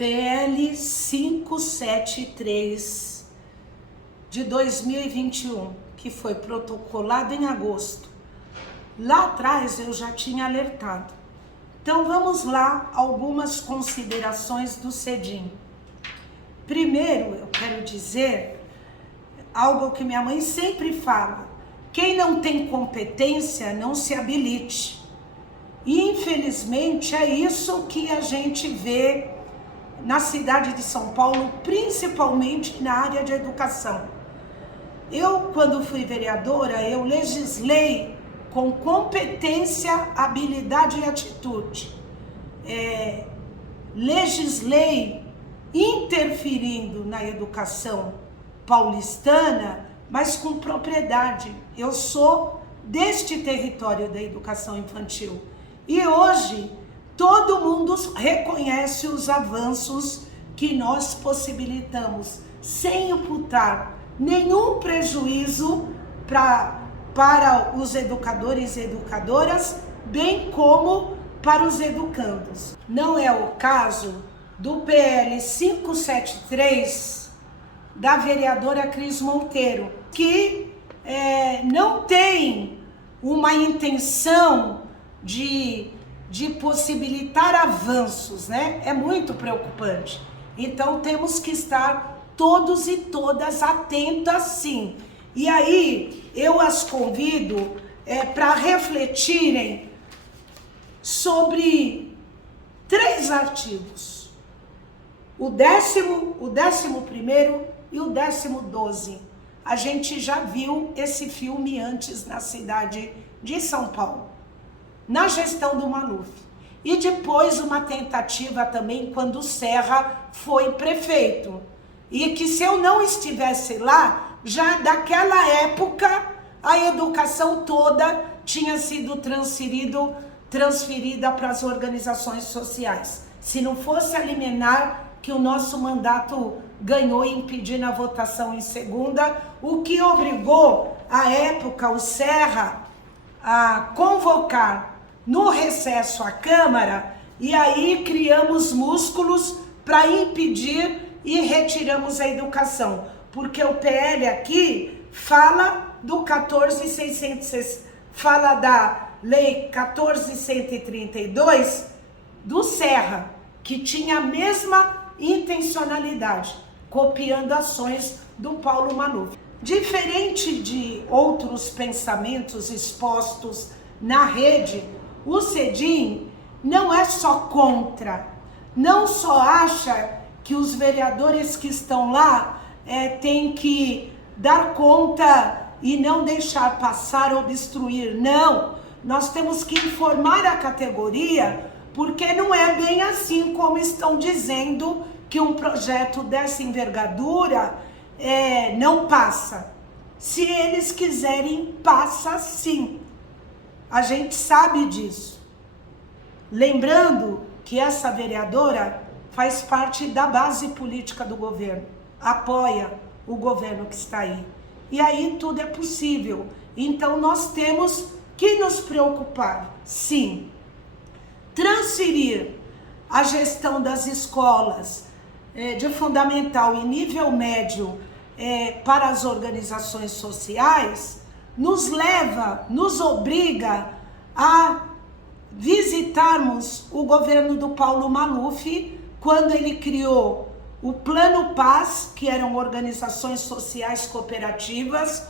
PL 573 de 2021, que foi protocolado em agosto. Lá atrás eu já tinha alertado. Então vamos lá, algumas considerações do CEDIM. Primeiro, eu quero dizer algo que minha mãe sempre fala: quem não tem competência não se habilite. E infelizmente é isso que a gente vê na cidade de São Paulo, principalmente na área de educação. Eu, quando fui vereadora, eu legislei com competência, habilidade e atitude. Legislei interferindo na educação paulistana, mas com propriedade. Eu sou deste território da educação infantil. E hoje, todo mundo reconhece os avanços que nós possibilitamos, sem imputar nenhum prejuízo para os educadores e educadoras, bem como para os educandos. Não é o caso do PL 573 da vereadora Cris Monteiro, que não tem uma intenção de possibilitar avanços, né? É muito preocupante. Então temos que estar todos e todas atentas, sim. E aí eu as convido para refletirem sobre 3 artigos: o 10º, o 11º e o 10º. A gente já viu esse filme antes na cidade de São Paulo, na gestão do Maluf. E depois uma tentativa também quando o Serra foi prefeito. E que se eu não estivesse lá, já daquela época a educação toda tinha sido transferida para as organizações sociais. Se não fosse a liminar que o nosso mandato ganhou impedindo a votação em segunda, o que obrigou à época o Serra a convocar no recesso a Câmara, e aí criamos músculos para impedir e retiramos a educação, porque o PL aqui fala do 14.600, fala da Lei 14.132 do Serra, que tinha a mesma intencionalidade, copiando ações do Paulo Maluf. Diferente de outros pensamentos expostos na rede, o CEDIM não é só contra, não só acha que os vereadores que estão lá têm que dar conta e não deixar passar, obstruir. Não, nós temos que informar a categoria, porque não é bem assim como estão dizendo que um projeto dessa envergadura não passa. Se eles quiserem, passa sim. A gente sabe disso. Lembrando que essa vereadora faz parte da base política do governo, apoia o governo que está aí. E aí tudo é possível. Então nós temos que nos preocupar, sim. Transferir a gestão das escolas de fundamental e nível médio para as organizações sociais nos obriga a visitarmos o governo do Paulo Maluf, quando ele criou o Plano Paz, que eram organizações sociais cooperativas,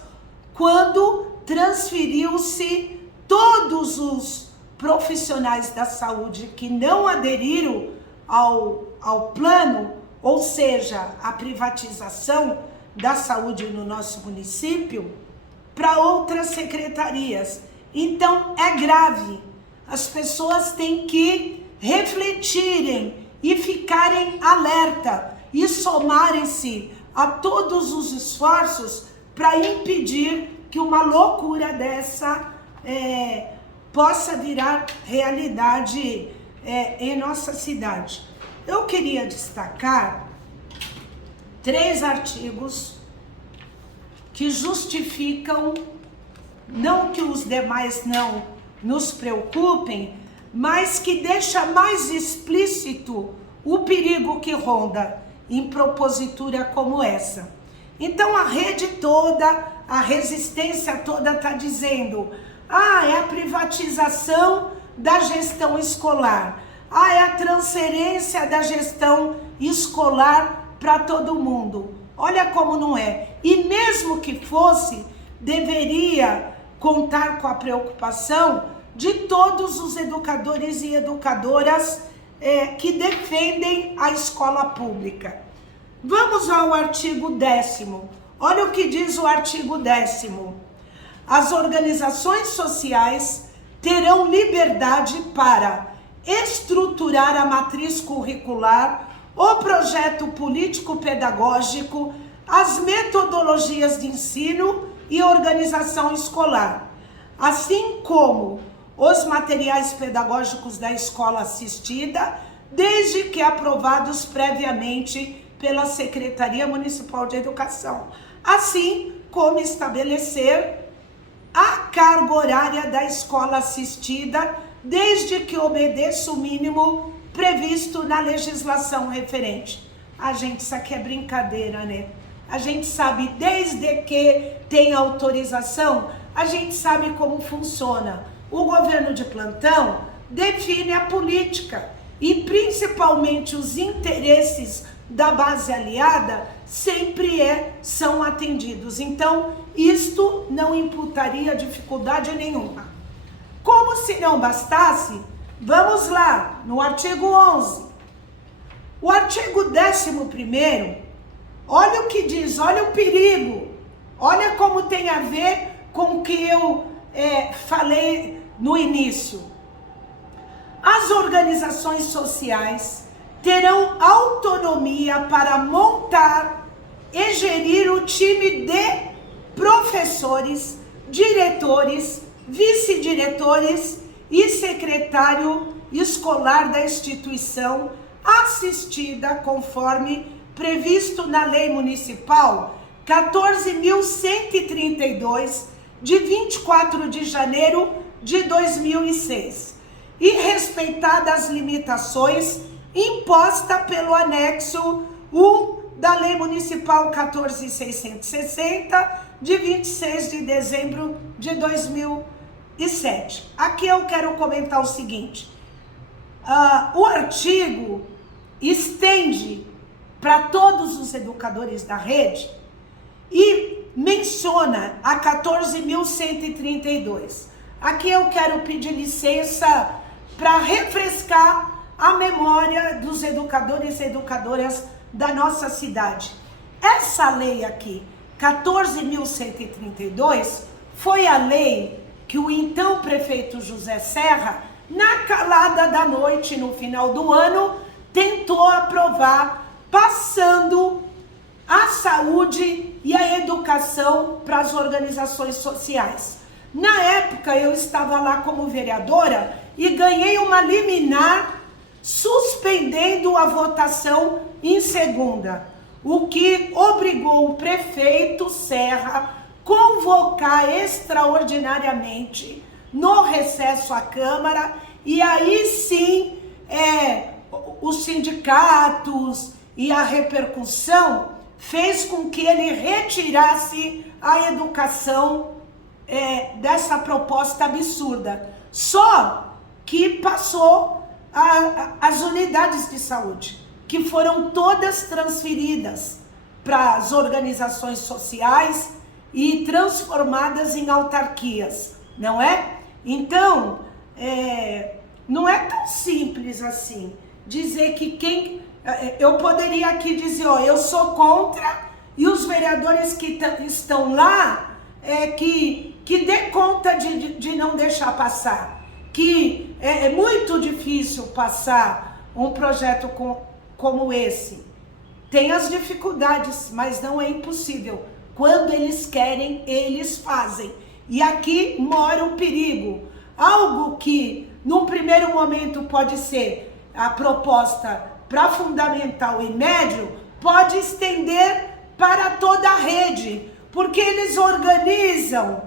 quando transferiu-se todos os profissionais da saúde que não aderiram ao plano, ou seja, a privatização da saúde no nosso município, para outras secretarias. Então é grave. As pessoas têm que refletirem e ficarem alerta e somarem-se a todos os esforços para impedir que uma loucura dessa possa virar realidade em nossa cidade. Eu queria destacar 3 artigos que justificam, não que os demais não nos preocupem, mas que deixa mais explícito o perigo que ronda em propositura como essa. Então a rede toda, a resistência toda está dizendo: é a privatização da gestão escolar, é a transferência da gestão escolar para todo mundo. Olha como não é. E mesmo que fosse, deveria contar com a preocupação de todos os educadores e educadoras que defendem a escola pública. Vamos ao artigo 10º. Olha o que diz o artigo 10º. As organizações sociais terão liberdade para estruturar a matriz curricular, o projeto político-pedagógico, as metodologias de ensino e organização escolar, assim como os materiais pedagógicos da escola assistida, desde que aprovados previamente pela Secretaria Municipal de Educação, assim como estabelecer a carga horária da escola assistida, desde que obedeça o mínimo previsto na legislação referente. Gente, isso aqui é brincadeira, né? A gente sabe, desde que tem autorização, a gente sabe como funciona. O governo de plantão define a política e principalmente os interesses da base aliada sempre são atendidos. Então, isto não imputaria dificuldade nenhuma. Como se não bastasse, vamos lá, no artigo 11. O artigo 11º, olha o que diz, olha o perigo, olha como tem a ver com o que eu falei no início. As organizações sociais terão autonomia para montar e gerir o time de professores, diretores, vice-diretores e secretário escolar da instituição assistida conforme previsto na Lei Municipal 14.132, de 24 de janeiro de 2006, e respeitada as limitações impostas pelo anexo 1 da Lei Municipal 14.660, de 26 de dezembro de 2007. Aqui eu quero comentar o seguinte: o artigo estende para todos os educadores da rede e menciona a 14.132. Aqui eu quero pedir licença para refrescar a memória dos educadores e educadoras da nossa cidade. Essa lei aqui, 14.132, foi a lei que o então prefeito José Serra, na calada da noite, no final do ano, tentou aprovar, passando a saúde e a educação para as organizações sociais. Na época, eu estava lá como vereadora e ganhei uma liminar suspendendo a votação em segunda, o que obrigou o prefeito Serra convocar extraordinariamente no recesso à Câmara, e aí sim os sindicatos e a repercussão fez com que ele retirasse a educação dessa proposta absurda. Só que passou as unidades de saúde, que foram todas transferidas para as organizações sociais e transformadas em autarquias, não é? Então, não é tão simples assim dizer que eu poderia aqui dizer, eu sou contra, e os vereadores que estão lá, que dê conta de não deixar passar, que é muito difícil passar um projeto como esse. Tem as dificuldades, mas não é impossível. Quando eles querem, eles fazem. E aqui mora o perigo. Algo que, num primeiro momento, pode ser a proposta para fundamental e médio, pode estender para toda a rede, porque eles organizam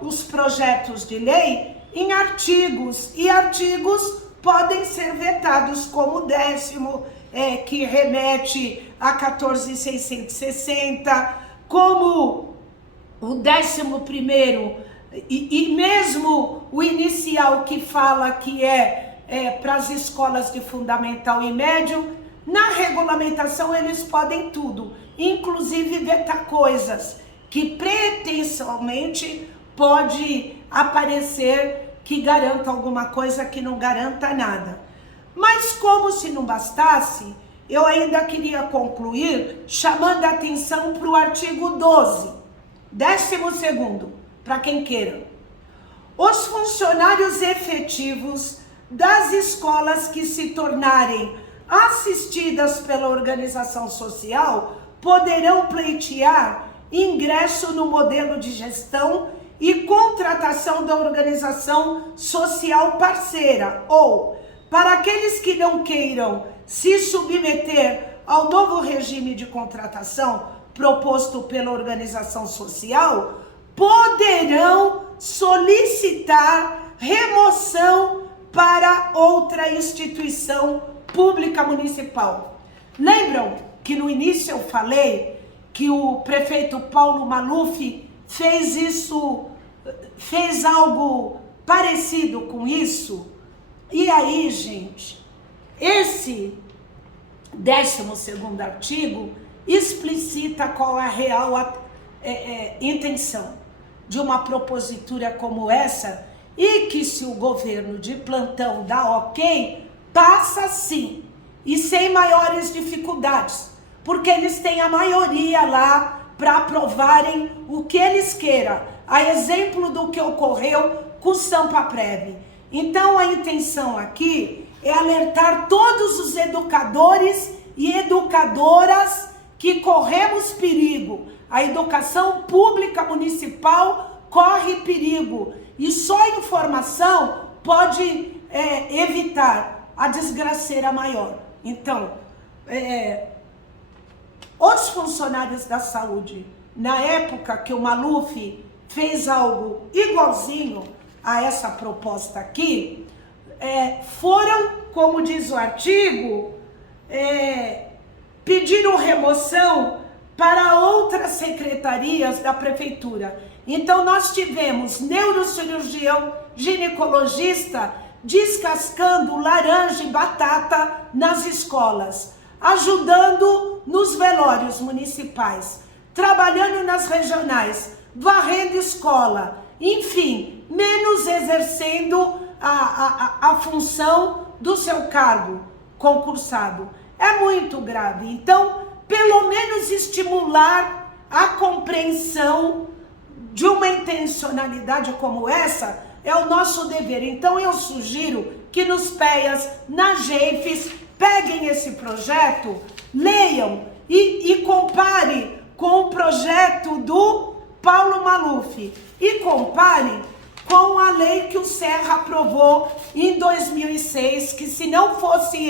os projetos de lei em artigos, e artigos podem ser vetados, como o 10º, que remete a 14.660, como o 11º, e mesmo o inicial, que fala que para as escolas de fundamental e médio. Na regulamentação eles podem tudo, inclusive vetar coisas que pretensamente pode aparecer que garanta alguma coisa que não garanta nada. Mas como se não bastasse, eu ainda queria concluir chamando a atenção para o artigo 12, 12º, para quem queira. Os funcionários efetivos das escolas que se tornarem assistidas pela organização social poderão pleitear ingresso no modelo de gestão e contratação da organização social parceira, ou, para aqueles que não queiram se submeter ao novo regime de contratação proposto pela organização social, poderão solicitar remoção para outra instituição pública municipal. Lembram que no início eu falei que o prefeito Paulo Maluf fez algo parecido com isso? E aí, gente, esse 12º artigo explicita qual é a real intenção de uma propositura como essa, e que se o governo de plantão dá ok, passa sim, e sem maiores dificuldades, porque eles têm a maioria lá para aprovarem o que eles queiram, a exemplo do que ocorreu com o Sampaprev. Então a intenção aqui é alertar todos os educadores e educadoras que corremos perigo. A educação pública municipal corre perigo, e só a informação pode evitar a desgraceira maior. Então, os funcionários da saúde, na época que o Maluf fez algo igualzinho a essa proposta aqui, foram, como diz o artigo, pediram remoção para outras secretarias da prefeitura. Então nós tivemos neurocirurgião, ginecologista descascando laranja e batata nas escolas, ajudando nos velórios municipais, trabalhando nas regionais, varrendo escola, enfim, menos exercendo a função do seu cargo concursado. É muito grave. Então, pelo menos estimular a compreensão de uma intencionalidade como essa é o nosso dever. Então eu sugiro que nos PEAs, nas GEIFES, peguem esse projeto, leiam e compare com o projeto do Paulo Maluf e compare com a lei que o Serra aprovou em 2006, que se não fosse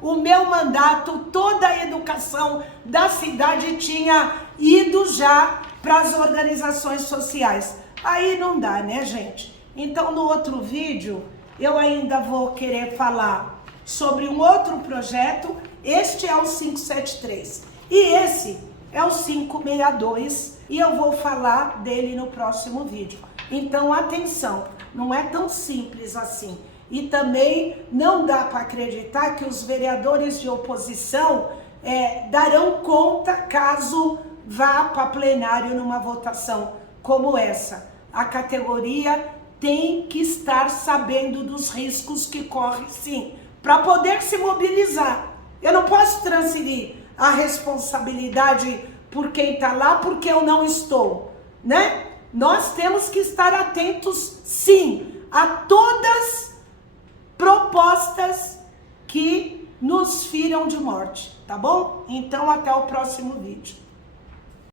o meu mandato, toda a educação da cidade tinha ido já para as organizações sociais. Aí não dá, né, gente? Então, no outro vídeo, eu ainda vou querer falar sobre um outro projeto. Este é o 573 e esse é o 562 e eu vou falar dele no próximo vídeo. Então, atenção, não é tão simples assim. E também não dá para acreditar que os vereadores de oposição darão conta caso vá para plenário numa votação como essa. A categoria tem que estar sabendo dos riscos que corre, sim, para poder se mobilizar. Eu não posso transferir a responsabilidade por quem está lá, porque eu não estou, né? Nós temos que estar atentos, sim, a todas propostas que nos firam de morte, tá bom? Então, até o próximo vídeo.